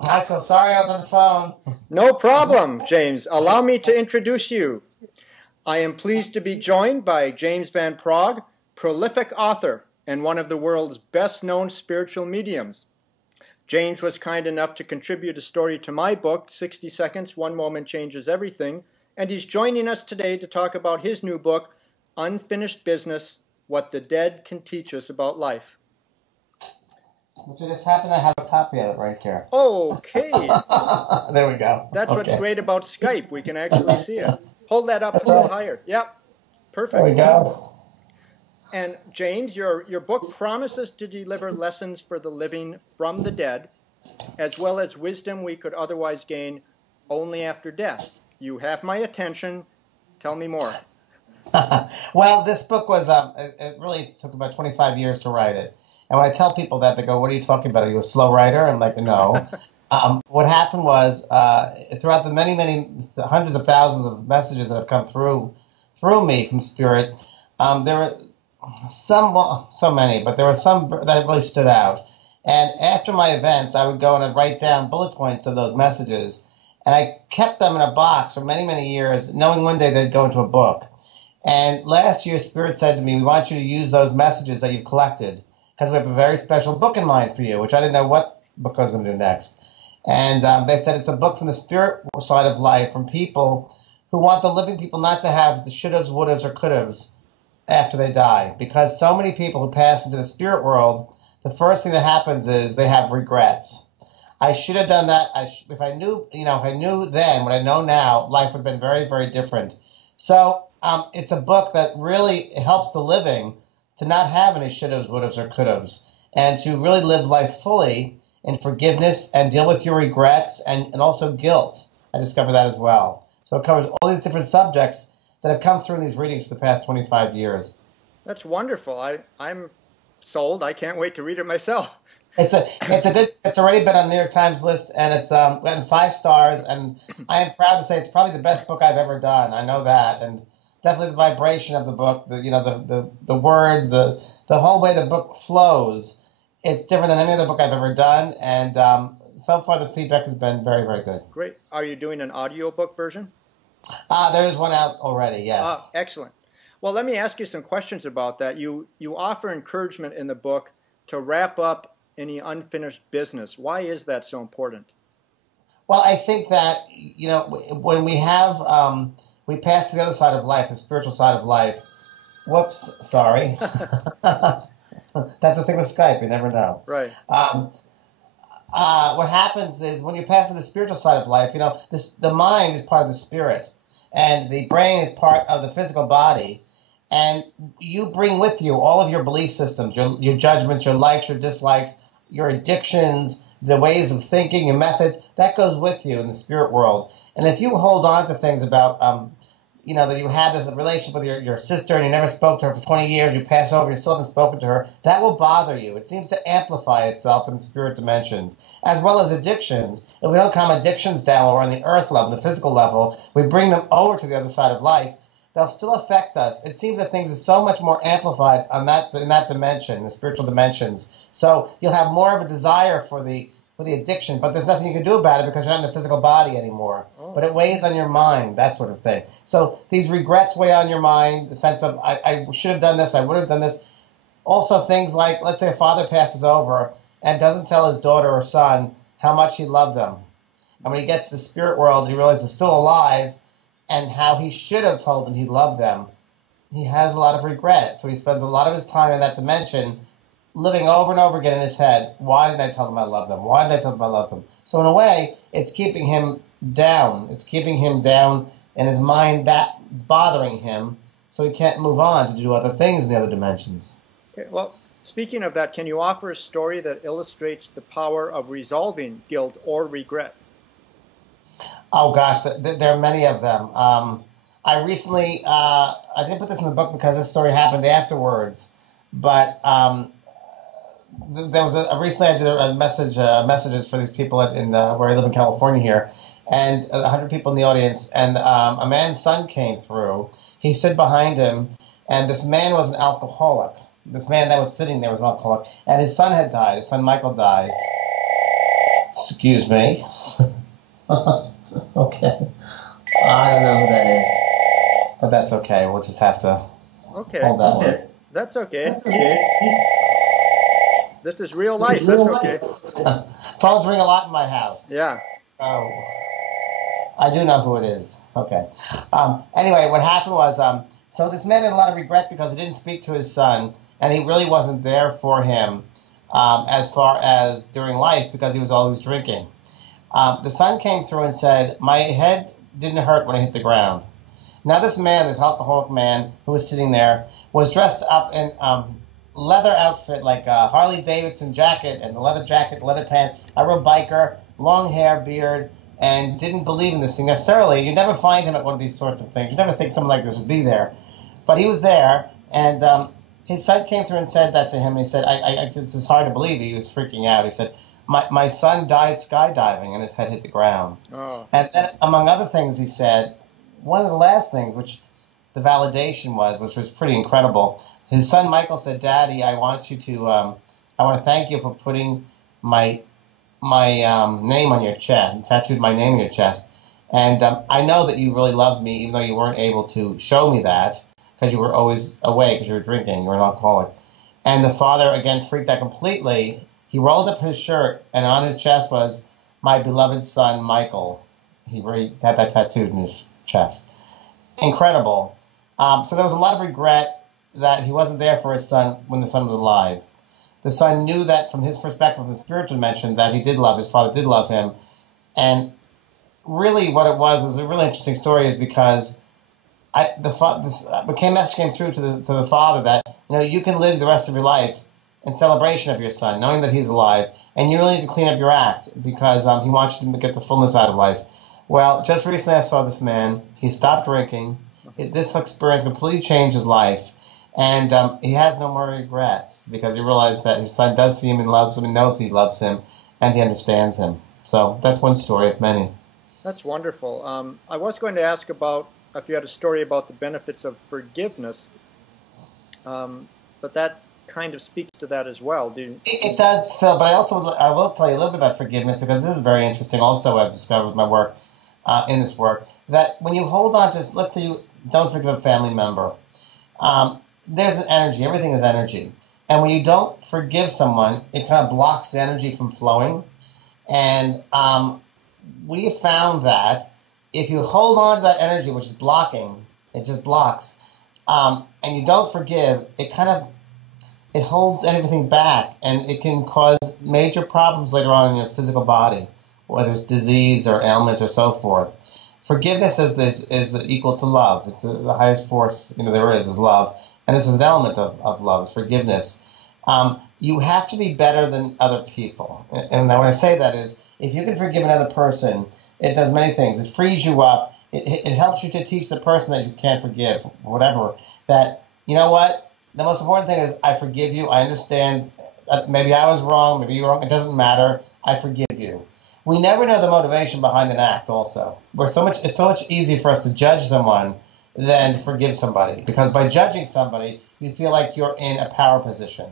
I feel sorry I was on the phone. No problem, James. Allow me to introduce you. I am pleased to be joined by James Van Praagh, prolific author and one of the world's best-known spiritual mediums. James was kind enough to contribute a story to my book, 60 Seconds, One Moment Changes Everything, and he's joining us today to talk about his new book, Unfinished Business, What the Dead Can Teach Us About Life. Which I just happen to have a copy of it right here. Okay. There we go. That's okay. What's great about Skype. We can actually see it. Hold that up a little higher. Yep. Perfect. There we go. And James, your book promises to deliver lessons for the living from the dead, as well as wisdom we could otherwise gain only after death. You have my attention. Tell me more. Well, this book was, it really took about 25 years to write it. And when I tell people that, they go, what are you talking about? Are you a slow writer? I'm like, no. What happened was, throughout the many hundreds of thousands of messages that have come through me from Spirit, there were so many, but there were some that really stood out. And after my events, I would go and I'd write down bullet points of those messages. And I kept them in a box for many years, knowing one day they'd go into a book. And last year, Spirit said to me, we want you to use those messages that you've collected, because we have a very special book in mind for you, which I didn't know what book I was going to do next. And they said it's a book from the spirit side of life, from people who want the living people not to have the shouldas, wouldas, or couldas after they die. Because so many people who pass into the spirit world, the first thing that happens is they have regrets. I should have done that. If I knew then what I know now, life would have been very different. So it's a book that really helps the living to not have any shouldas, wouldas, or couldas, and to really live life fully in forgiveness and deal with your regrets and also guilt. I discovered that as well. So it covers all these different subjects that have come through in these readings for the past 25 years. That's wonderful. I'm sold. I can't wait to read it myself. It's already been on the New York Times list, and it's gotten 5 stars, and I am proud to say it's probably the best book I've ever done. I know that, and definitely the vibration of the book, the words, the whole way the book flows. It's different than any other book I've ever done, and so far the feedback has been very good. Great. Are you doing an audiobook version? There is one out already, yes. Excellent. Well, let me ask you some questions about that. You offer encouragement in the book to wrap up any unfinished business. Why is that so important? Well, I think that, when we have... we pass to the other side of life, the spiritual side of life. Whoops, sorry. That's the thing with Skype, you never know. Right. What happens is when you pass to the spiritual side of life, the mind is part of the spirit, and the brain is part of the physical body, and you bring with you all of your belief systems, your judgments, your likes, your dislikes, your addictions, the ways of thinking and methods, that goes with you in the spirit world. And if you hold on to things about, that you had this relationship with your sister and you never spoke to her for 20 years, you pass over, you still haven't spoken to her, that will bother you. It seems to amplify itself in the spirit dimensions, as well as addictions. If we don't calm addictions down or on the earth level, the physical level, we bring them over to the other side of life, they'll still affect us. It seems that things are so much more amplified in that dimension, the spiritual dimensions. So you'll have more of a desire for the addiction, but there's nothing you can do about it because you're not in the physical body anymore. Oh. But it weighs on your mind, that sort of thing. So these regrets weigh on your mind, the sense of, I should have done this, I would have done this. Also things like, let's say a father passes over and doesn't tell his daughter or son how much he loved them. And when he gets to the spirit world, he realizes they're still alive and how he should have told them he loved them. He has a lot of regret. So he spends a lot of his time in that dimension living over and over again in his head, why didn't I tell them I love them? Why did I tell them I love them? So in a way, it's keeping him down. It's keeping him down in his mind. That's bothering him, so he can't move on to do other things in the other dimensions. Okay, well, speaking of that, can you offer a story that illustrates the power of resolving guilt or regret? Oh, gosh, there are many of them. I recently, I didn't put this in the book because this story happened afterwards, but there was recently I did a messages for these people where I live in California here, and 100 people in the audience, and a man's son came through. He stood behind him, and this man was an alcoholic. This man that was sitting there was an alcoholic, and his son had died. His son Michael died. Excuse me. Okay. I don't know who that is. But that's okay. We'll just have to hold that one. That's okay. This is real life. That's okay. Phones ring a lot in my house. Yeah. Oh. I do know who it is. Okay. Anyway, what happened was, so this man had a lot of regret because he didn't speak to his son, and he really wasn't there for him as far as during life because he was always drinking. The son came through and said, my head didn't hurt when I hit the ground. Now this man, this alcoholic man who was sitting there, was dressed up in leather outfit, like a Harley Davidson jacket and the leather jacket, leather pants, a real biker, long hair, beard, and didn't believe in this thing necessarily. You never find him at one of these sorts of things. You never think someone like this would be there. But he was there, and his son came through and said that to him, and he said, this is hard to believe. He was freaking out. He said, my son died skydiving, and his head hit the ground. Oh. And then, among other things, he said, one of the last things, which the validation was, which was pretty incredible, his son Michael said, Daddy, I want to thank you for putting my name on your chest, tattooed my name on your chest. And I know that you really loved me, even though you weren't able to show me that, because you were always away, because you were drinking, you were an alcoholic. And the father, again, freaked out completely. He rolled up his shirt, and on his chest was, my beloved son, Michael. He really had that tattooed in his chest. Incredible. So there was a lot of regret that he wasn't there for his son when the son was alive. The son knew that from his perspective, from the spiritual dimension, that he did love, his father did love him. And really what it was a really interesting story is because message came through to the father that, you can live the rest of your life in celebration of your son, knowing that he's alive, and you really need to clean up your act because he wants you to get the fullness out of life. Well, just recently I saw this man. He stopped drinking. This experience completely changed his life. And he has no more regrets because he realized that his son does see him and loves him and knows he loves him and he understands him. So that's one story of many. That's wonderful. I was going to ask about if you had a story about the benefits of forgiveness, but that kind of speaks to that as well. It does, Phil, but I will tell you a little bit about forgiveness because this is very interesting. Also, I've discovered with my work, in this work, that when you hold on to, let's say you don't forgive a family member, there's an energy. Everything is energy. And when you don't forgive someone, it kind of blocks the energy from flowing. And we found that if you hold on to that energy, which is blocking, it just blocks, and you don't forgive, it holds everything back, and it can cause major problems later on in your physical body, whether it's disease or ailments or so forth. Forgiveness is equal to love. It's the highest force there is love. And this is an element of love, is forgiveness. You have to be better than other people. And when I say that is, if you can forgive another person, it does many things. It frees you up. It helps you to teach the person that you can't forgive, whatever, that, you know what, the most important thing is I forgive you. I understand that maybe I was wrong, maybe you were wrong. It doesn't matter. I forgive you. We never know the motivation behind an act also. It's so much easier for us to judge someone than to forgive somebody. Because by judging somebody, you feel like you're in a power position.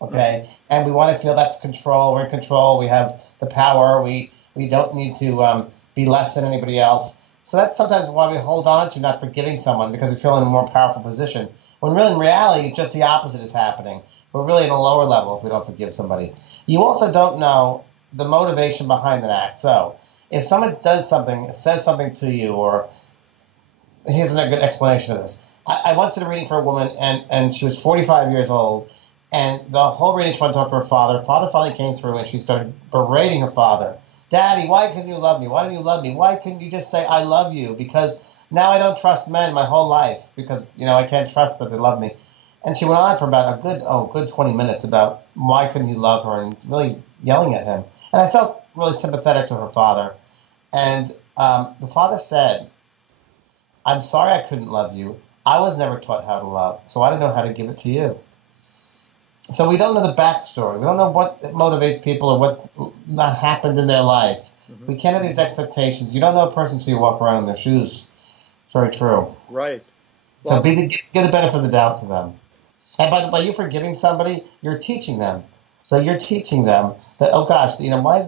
Okay? And we want to feel that's control. We're in control. We have the power. We don't need to be less than anybody else. So that's sometimes why we hold on to not forgiving someone, because we feel in a more powerful position. When really in reality, just the opposite is happening. We're really in a lower level if we don't forgive somebody. You also don't know the motivation behind an act. So if someone says something to you, or here's a good explanation of this. I once did a reading for a woman, and she was 45 years old, and the whole reading she wanted to talk to her father. Father finally came through, and she started berating her father. Daddy, why couldn't you love me? Why don't you love me? Why couldn't you just say, I love you? Because now I don't trust men my whole life, because, I can't trust that they love me. And she went on for about a good 20 minutes about why couldn't you love her, and really yelling at him. And I felt really sympathetic to her father. And the father said, I'm sorry I couldn't love you. I was never taught how to love, so I don't know how to give it to you. So we don't know the backstory. We don't know what motivates people or what's not happened in their life. Mm-hmm. We can't have these expectations. You don't know a person until you walk around in their shoes. It's very true. Right. Well, so give the benefit of the doubt to them. And by you forgiving somebody, you're teaching them. So you're teaching them that, oh gosh, why is